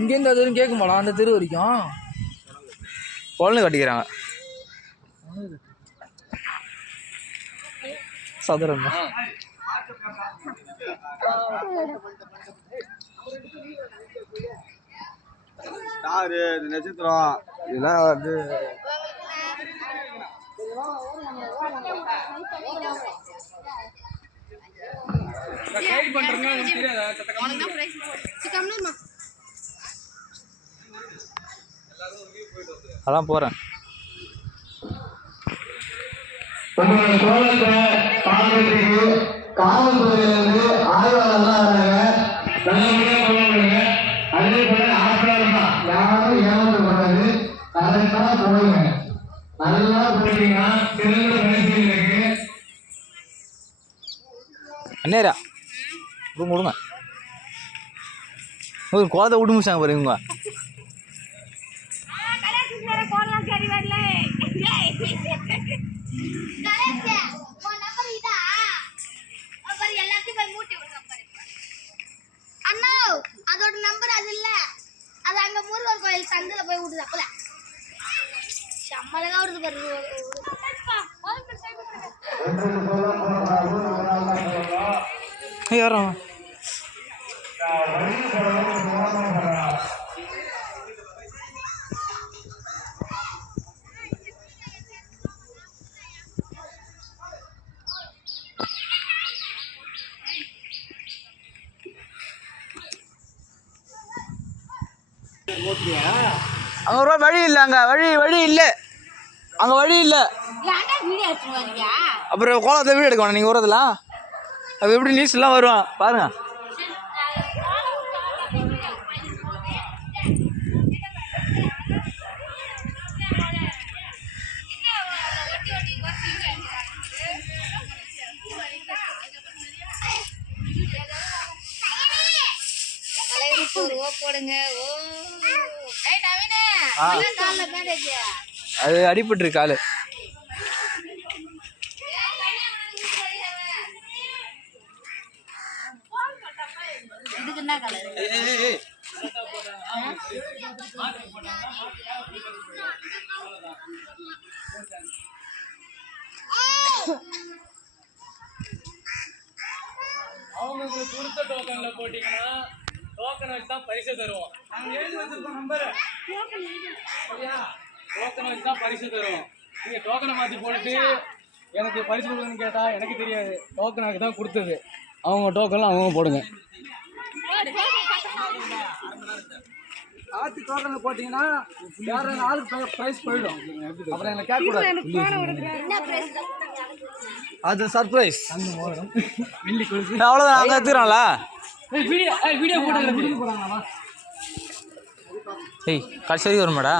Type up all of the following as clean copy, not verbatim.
இங்கேருந்து அது வரைக்கும் கேட்குமாடா அந்த தெரு வரைக்கும் பொண்ணு கட்டிக்கிறாங்க சதுரம் நட்சத்திரம் இதெல்லாம் வந்து அதான் போறேன். காவல்துறையிலிருந்து ஆய்வாளர்லாம் அதே போல யாரும் ஏமாற்றக்கூடாது. கரெக்டா போடுங்க. நல்லா போட்டீங்கன்னா சிறந்த பரிசு இருக்கு. அண்ணேரா கொடுங்க ஒரு குழந்தை விட்டு முடிச்சாங்க பாருங்க. அண்ணா அதோட நம்பர் அது இல்ல, அது அங்க முருகர் கோயில் சந்தில போய் விடுது. அப்பல சம்மலகா விடுது பாரு. யாரா அங்க ஒரு வழி இல்லை, அங்க வழி இல்லை, அங்க வழி இல்லை. அப்புறம் கோலத்தை வீடு எடுக்க வேணாம் நீங்க வரதுலாம். அது எப்படி நியூஸ் எல்லாம் வருவான் பாருங்க. அது அடிபட்டு காலு. அவங்களுக்கு கொடுத்த டோக்கன்ல போட்டீங்கன்னா டோக்கன் வச்சு தான் பரிசு தருவோம். நாங்கள் எழுதி வச்சிருக்கோம் நம்பர். டோக்கன் வச்சு தான் பரிசு தருவோம். நீங்கள் டோக்கனை மாற்றி போட்டு எனக்கு பரிசு கொடுக்குன்னு கேட்டால் எனக்கு தெரியாது. டோக்கனுக்கு தான் கொடுத்தது. அவங்க டோக்கன்லாம் அவங்க போடுங்க. ஆத்தி டோக்கனில் போட்டிங்கன்னா வேறு ஆளுக்கு ப்ரைஸ் போயிடும். அப்புறம் எனக்கு கேட்கக்கூடாது. அது சர்ப்ரைஸ். அவ்வளோதான் நாங்கள் எடுத்துக்கிறோம்ல. வீடியோ போடுறாங்களா? ஏய் கடைசி வரைக்கும் வருமாடா?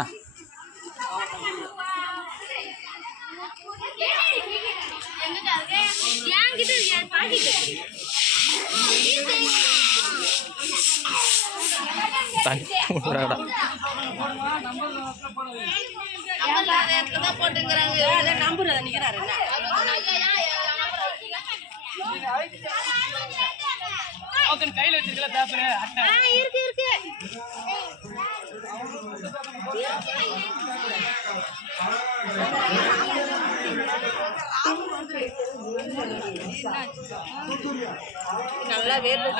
கையில வச்சிருக்கல பேப்பர் இருக்கு இருக்கு. நல்லா வேர்வை.